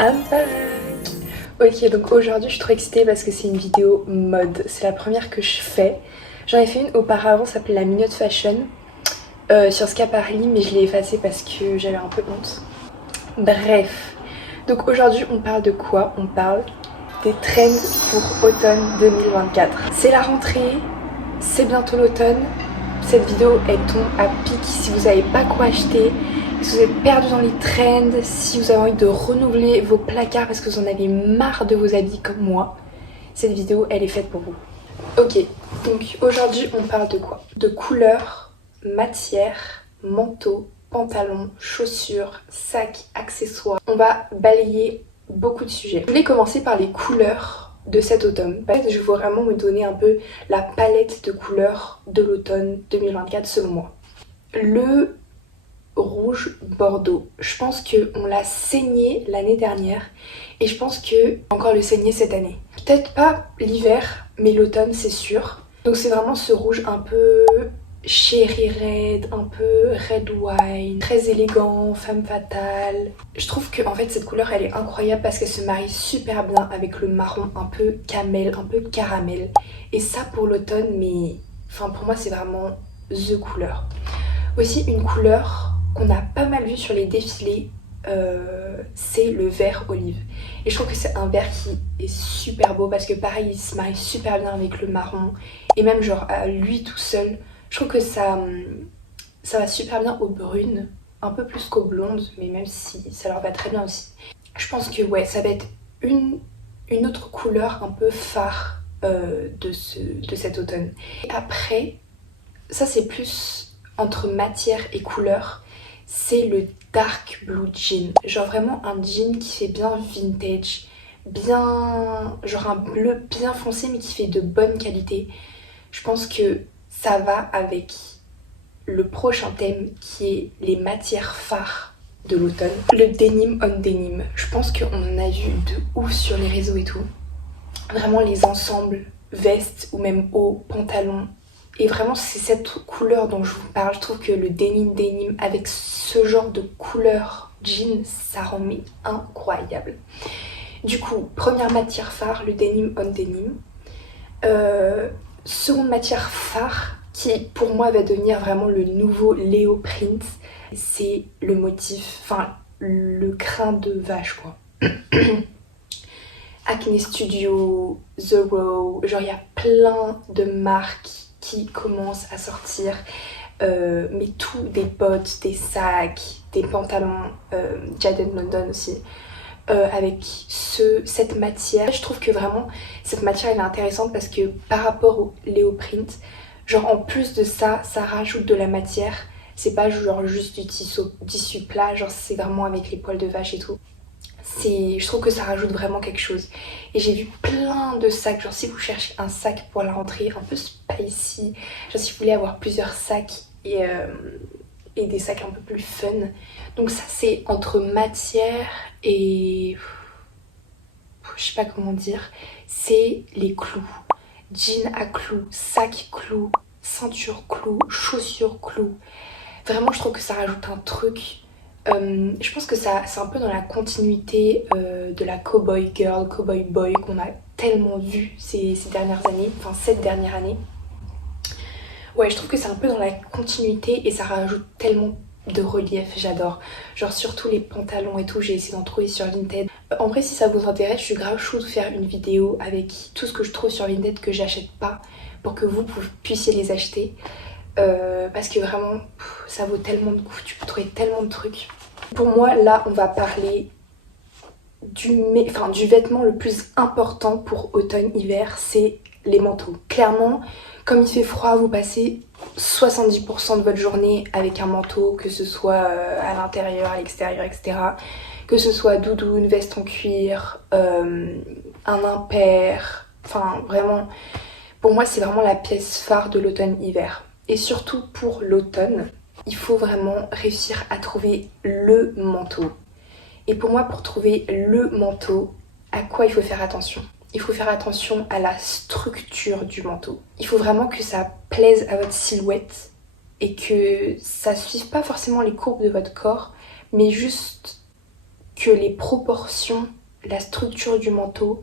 I'm back. Ok, donc aujourd'hui je suis trop excitée parce que c'est une vidéo mode. C'est la première que je fais. J'en ai fait une auparavant, ça s'appelait la Minute Fashion sur Scaparly, mais je l'ai effacée parce que j'avais un peu honte. Bref, donc aujourd'hui on parle de quoi? On parle des trends pour automne 2024. C'est la rentrée, c'est bientôt l'automne. Cette vidéo elle tombe à pic si vous savez pas quoi acheter, si vous êtes perdu dans les trends, si vous avez envie de renouveler vos placards parce que vous en avez marre de vos habits comme moi. Cette vidéo elle est faite pour vous. Ok, donc aujourd'hui on parle de quoi? De couleurs, matières, manteaux, pantalons, chaussures, sacs, accessoires. On va balayer beaucoup de sujets. Je voulais commencer par les couleurs de cet automne. En fait, je veux vraiment vous donner un peu la palette de couleurs de l'automne 2024 selon moi. Le rouge bordeaux, je pense qu'on l'a saigné l'année dernière et je pense que encore le saigner cette année. Peut-être pas l'hiver, mais l'automne c'est sûr. Donc c'est vraiment ce rouge un peu cherry red, un peu red wine, très élégant, femme fatale. Je trouve que en fait cette couleur elle est incroyable parce qu'elle se marie super bien avec le marron un peu camel, un peu caramel. Et ça pour l'automne, mais enfin pour moi c'est vraiment the couleur. Aussi une couleur qu'on a pas mal vu sur les défilés, c'est le vert olive. Et je trouve que c'est un vert qui est super beau parce que pareil il se marie super bien avec le marron. Et même genre à lui tout seul, je trouve que ça va super bien aux brunes, un peu plus qu'aux blondes, mais même si ça leur va très bien aussi. Je pense que ouais, ça va être une autre couleur un peu phare de cet automne. Et après, ça c'est plus entre matière et couleur, c'est le dark blue jean. Genre vraiment un jean qui fait bien vintage, bien genre un bleu bien foncé mais qui fait de bonne qualité. Je pense que ça va avec le prochain thème qui est les matières phares de l'automne. Le denim on denim. Je pense qu'on en a vu de ouf sur les réseaux et tout. Vraiment les ensembles, vestes ou même hauts, pantalons. Et vraiment c'est cette couleur dont je vous parle. Je trouve que le denim avec ce genre de couleur jean, ça rend mais incroyable. Du coup, première matière phare, le denim on denim. Seconde matière phare qui pour moi va devenir vraiment le nouveau léoprint, c'est le motif, enfin le crin de vache quoi. Acne Studio, The Row, genre il y a plein de marques qui commencent à sortir, mais tout, des bottes, des sacs, des pantalons, Jaded London aussi. Avec cette matière. Je trouve que vraiment cette matière elle est intéressante parce que par rapport au léoprint, genre en plus de ça, ça rajoute de la matière. C'est pas genre juste du tissu plat, genre c'est vraiment avec les poils de vache et tout. Je trouve que ça rajoute vraiment quelque chose. Et j'ai vu plein de sacs, genre si vous cherchez un sac pour la rentrée un peu spicy, genre si vous voulez avoir plusieurs sacs et des sacs un peu plus fun. Donc ça c'est entre matière et je sais pas comment dire, c'est les clous. Jean à clous, sac clous, ceinture clous, chaussures clous. Vraiment je trouve que ça rajoute un truc. Je pense que c'est un peu dans la continuité de la cowboy girl, cowboy boy qu'on a tellement vu ces dernières années, enfin cette dernière année. Ouais, je trouve que c'est un peu dans la continuité et ça rajoute tellement de relief, j'adore. Genre surtout les pantalons et tout, j'ai essayé d'en trouver sur Vinted. En vrai si ça vous intéresse, je suis grave chaude de faire une vidéo avec tout ce que je trouve sur Vinted que j'achète pas pour que vous puissiez les acheter. Parce que vraiment ça vaut tellement de coup, tu peux trouver tellement de trucs. Pour moi là on va parler du vêtement le plus important pour automne-hiver, c'est les manteaux. Clairement, comme il fait froid, vous passez 70% de votre journée avec un manteau, que ce soit à l'intérieur, à l'extérieur, etc. Que ce soit doudoune, veste en cuir, un impair, enfin vraiment, pour moi c'est vraiment la pièce phare de l'automne-hiver. Et surtout pour l'automne, il faut vraiment réussir à trouver le manteau. Et pour moi, pour trouver le manteau, à quoi il faut faire attention? Il faut faire attention à la structure du manteau. Il faut vraiment que ça plaise à votre silhouette et que ça ne suive pas forcément les courbes de votre corps, mais juste que les proportions, la structure du manteau,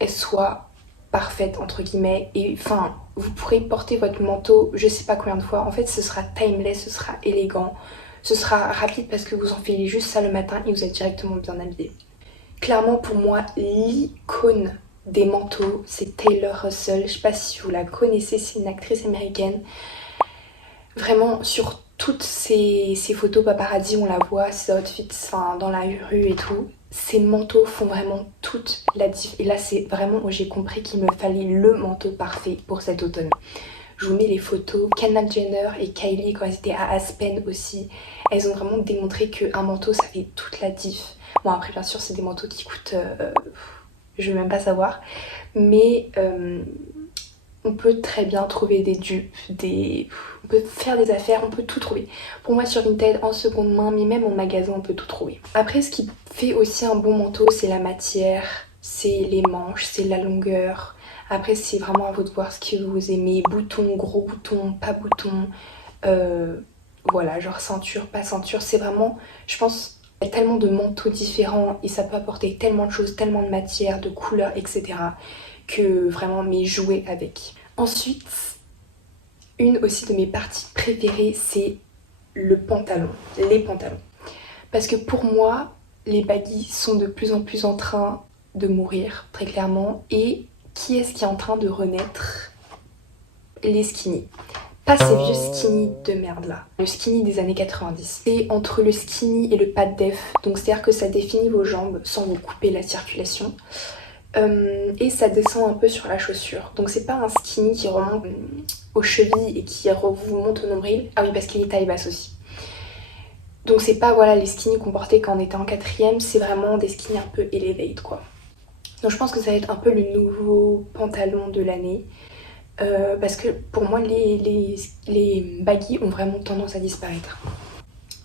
elle soit parfaite entre guillemets. Et enfin, vous pourrez porter votre manteau je sais pas combien de fois. En fait, ce sera timeless, ce sera élégant, ce sera rapide parce que vous enfilez juste ça le matin et vous êtes directement bien habillé. Clairement, pour moi, l'icône des manteaux, c'est Taylor Russell. Je sais pas si vous la connaissez, c'est une actrice américaine. Vraiment, sur toutes ces photos paparazzi, on la voit, ses outfits enfin, dans la rue et tout. Ces manteaux font vraiment toute la diff. Et là, c'est vraiment où j'ai compris qu'il me fallait le manteau parfait pour cet automne. Je vous mets les photos. Kendall Jenner et Kylie, quand elles étaient à Aspen aussi, elles ont vraiment démontré qu'un manteau, ça fait toute la diff. Bon, après, bien sûr, c'est des manteaux qui coûtent... je veux même pas savoir. Mais on peut très bien trouver des dupes, on peut faire des affaires, on peut tout trouver. Pour moi, sur Vinted, en seconde main, mais même en magasin, on peut tout trouver. Après, ce qui fait aussi un bon manteau, c'est la matière, c'est les manches, c'est la longueur. Après, c'est vraiment à vous de voir ce que vous aimez. Boutons, gros boutons, pas boutons. Voilà, genre ceinture, pas ceinture. C'est vraiment, je pense, il y a tellement de manteaux différents et ça peut apporter tellement de choses, tellement de matière, de couleurs, etc. que vraiment mes jouets avec. Ensuite, une aussi de mes parties préférées, c'est le pantalon, les pantalons. Parce que pour moi, les baggy sont de plus en plus en train de mourir, très clairement. Et qui est-ce qui est en train de renaître? Les skinny. Pas ces vieux skinny de merde là. Le skinny des années 90. C'est entre le skinny et le pad def. Donc c'est-à-dire que ça définit vos jambes sans vous couper la circulation. Et ça descend un peu sur la chaussure. Donc c'est pas un skinny qui remonte aux chevilles et qui vous monte au nombril. Ah oui, parce qu'il est taille basse aussi. Donc c'est pas voilà les skinny qu'on portait quand on était en quatrième, c'est vraiment des skinny un peu elevate quoi. Donc je pense que ça va être un peu le nouveau pantalon de l'année. Parce que pour moi les baggy ont vraiment tendance à disparaître.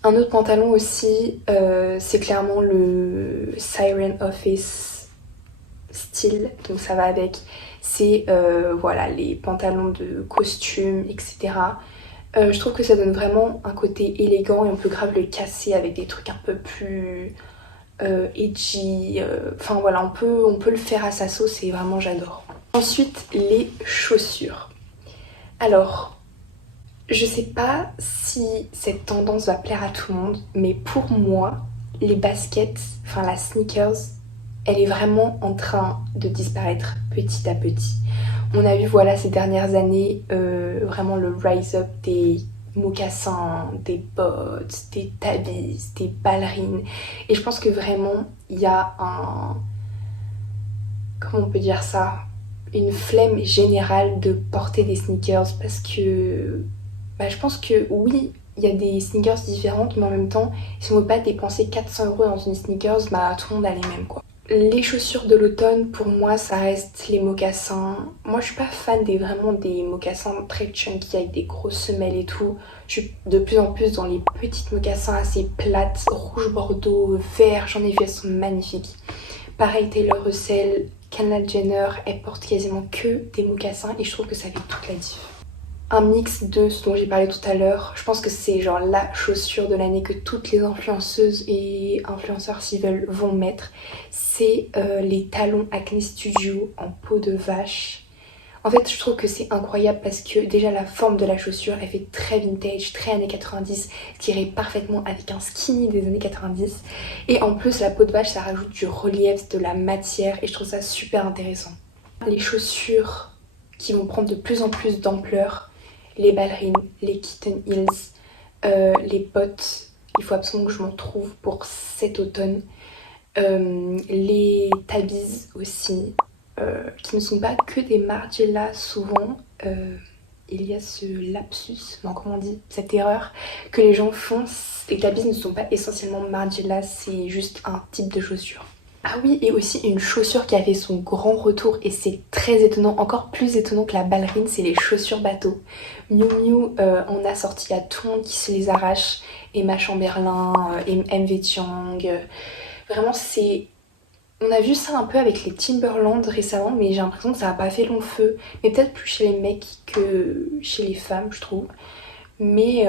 Un autre pantalon aussi, c'est clairement le Siren Office style, donc ça va avec. C'est voilà les pantalons de costume, etc. Je trouve que ça donne vraiment un côté élégant et on peut grave le casser avec des trucs un peu plus edgy. Enfin voilà, on peut le faire à sa sauce et vraiment j'adore. Ensuite, les chaussures. Alors, je sais pas si cette tendance va plaire à tout le monde, mais pour moi, les baskets, enfin la sneakers, elle est vraiment en train de disparaître petit à petit. On a vu voilà ces dernières années vraiment le rise up des mocassins, des bottes, des tabis, des ballerines. Et je pense que vraiment il y a un... Comment on peut dire ça? Une flemme générale de porter des sneakers parce que je pense que oui, il y a des sneakers différentes, mais en même temps, si on ne veut pas dépenser 400 € dans une sneakers, tout le monde a les mêmes quoi. Les chaussures de l'automne, pour moi, ça reste les mocassins. Moi, je suis pas fan vraiment des mocassins très chunky avec des grosses semelles et tout. Je suis de plus en plus dans les petites mocassins assez plates, rouge bordeaux, vert. J'en ai vu, elles sont magnifiques. Pareil, Taylor Russell, Kendall Jenner, elle porte quasiment que des mocassins et je trouve que ça fait toute la diff. Un mix de ce dont j'ai parlé tout à l'heure, je pense que c'est genre la chaussure de l'année que toutes les influenceuses et influenceurs s'ils veulent vont mettre. C'est les talons Acne Studio en peau de vache. En fait, je trouve que c'est incroyable parce que déjà la forme de la chaussure, elle fait très vintage, très années 90, qui irait parfaitement avec un skinny des années 90. Et en plus, la peau de vache, ça rajoute du relief, de la matière et je trouve ça super intéressant. Les chaussures qui vont prendre de plus en plus d'ampleur, les ballerines, les kitten heels, les bottes, il faut absolument que je m'en trouve pour cet automne. Les tabis aussi. Qui ne sont pas que des Margiela souvent. Il y a ce lapsus, non comment on dit, cette erreur que les gens font. Les tabis ne sont pas essentiellement Margiela, c'est juste un type de chaussure. Ah oui, et aussi une chaussure qui a fait son grand retour et c'est très étonnant, encore plus étonnant que la ballerine, c'est les chaussures bateau. Miu Miu en a sorti, il y a tout le monde qui se les arrache. Emma Chamberlain, MV Chiang, vraiment c'est... On a vu ça un peu avec les Timberland récemment, mais j'ai l'impression que ça n'a pas fait long feu. Mais peut-être plus chez les mecs que chez les femmes, je trouve. Mais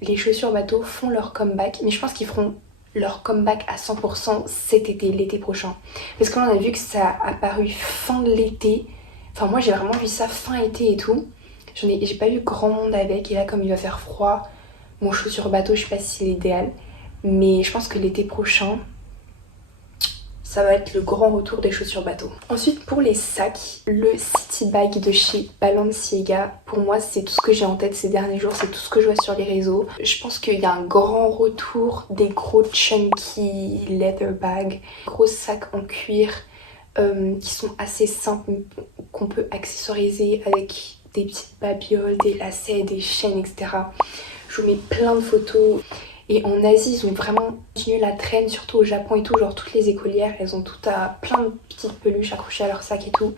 les chaussures bateau font leur comeback. Mais je pense qu'ils feront leur comeback à 100% cet été, l'été prochain. Parce que là on a vu que ça a apparu fin de l'été. Enfin moi j'ai vraiment vu ça fin été et tout. J'ai pas eu grand monde avec et là comme il va faire froid, mon chaussure bateau je sais pas si c'est l'idéal. Mais je pense que l'été prochain, ça va être le grand retour des chaussures bateau. Ensuite pour les sacs, le City Bag de chez Balenciaga, pour moi c'est tout ce que j'ai en tête ces derniers jours, c'est tout ce que je vois sur les réseaux. Je pense qu'il y a un grand retour des gros chunky leather bags, gros sacs en cuir qui sont assez simples, qu'on peut accessoriser avec des petites babioles, des lacets, des chaînes, etc. Je vous mets plein de photos. Et en Asie, ils ont vraiment continué la traîne, surtout au Japon et tout. Genre toutes les écolières, elles ont toutes plein de petites peluches accrochées à leur sac et tout.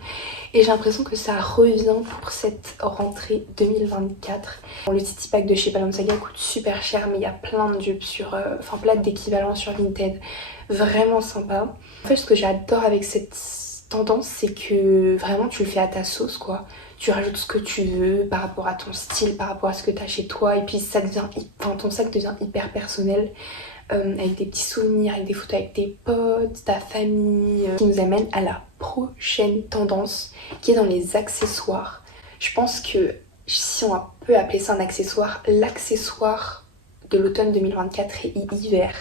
Et j'ai l'impression que ça revient pour cette rentrée 2024. Bon, le City Pack de chez Balenciaga coûte super cher, mais il y a plein de dupes sur... Enfin, plein d'équivalents sur Vinted. Vraiment sympa. En fait, ce que j'adore avec cette tendance, c'est que vraiment tu le fais à ta sauce, quoi. Tu rajoutes ce que tu veux par rapport à ton style, par rapport à ce que tu as chez toi, et puis ça devient, enfin, ton sac devient hyper personnel, avec des petits souvenirs, avec des photos avec tes potes, ta famille, qui nous amène à la prochaine tendance qui est dans les accessoires. Je pense que si on peut appeler ça un accessoire, l'accessoire de l'automne 2024 et hiver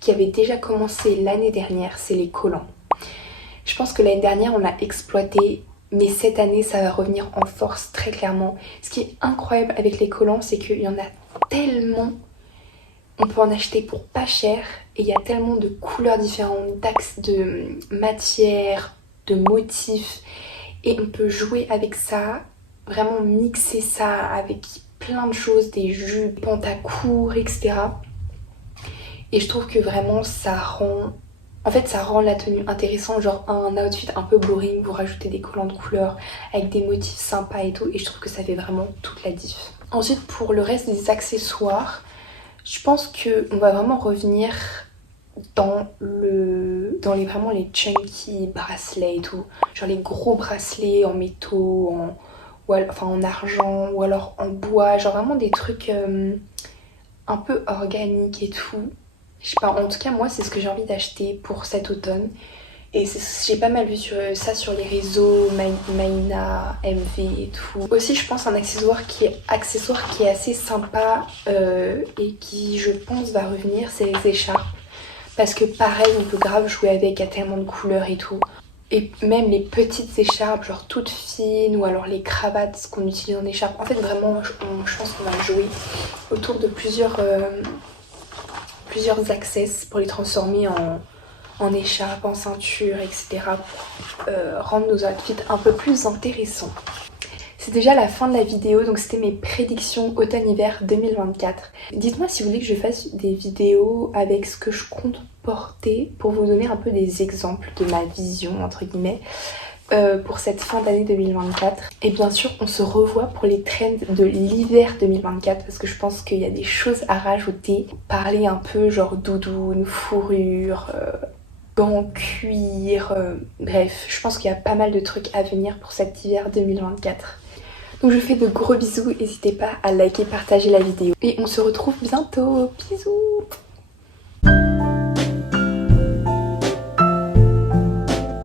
qui avait déjà commencé l'année dernière, c'est les collants. Je pense que l'année dernière on l'a exploité, mais cette année ça va revenir en force très clairement. Ce qui est incroyable avec les collants, c'est qu'il y en a tellement, on peut en acheter pour pas cher et il y a tellement de couleurs différentes, d'axes, de matières, de motifs, et on peut jouer avec ça, vraiment mixer ça avec plein de choses, des jupes, pantacourts, etc. Et je trouve que vraiment ça rend... En fait, ça rend la tenue intéressante, genre un outfit un peu boring, vous rajoutez des collants de couleurs avec des motifs sympas et tout, et je trouve que ça fait vraiment toute la diff. Ensuite, pour le reste des accessoires, je pense qu'on va vraiment revenir dans vraiment les chunky bracelets et tout, genre les gros bracelets en métaux, en argent ou alors en bois, genre vraiment des trucs un peu organiques et tout. Je sais pas, en tout cas moi c'est ce que j'ai envie d'acheter pour cet automne. Et j'ai pas mal vu ça sur les réseaux, Maïna, MV et tout. Aussi je pense un accessoire qui est assez sympa et qui je pense va revenir, c'est les écharpes. Parce que pareil on peut grave jouer avec, il y a tellement de couleurs et tout. Et même les petites écharpes genre toutes fines ou alors les cravates qu'on utilise en écharpe. En fait vraiment je pense qu'on va jouer autour de plusieurs access pour les transformer en écharpe, en ceinture, etc. pour rendre nos outfits un peu plus intéressants. C'est déjà la fin de la vidéo, donc c'était mes prédictions automne-hiver 2024. Dites-moi si vous voulez que je fasse des vidéos avec ce que je compte porter pour vous donner un peu des exemples de ma vision, entre guillemets, pour cette fin d'année 2024. Et bien sûr, on se revoit pour les trends de l'hiver 2024 parce que je pense qu'il y a des choses à rajouter. Parler un peu genre doudoune, fourrure, gants, cuir, bref, je pense qu'il y a pas mal de trucs à venir pour cet hiver 2024. Donc je vous fais de gros bisous, n'hésitez pas à liker, partager la vidéo. Et on se retrouve bientôt, bisous!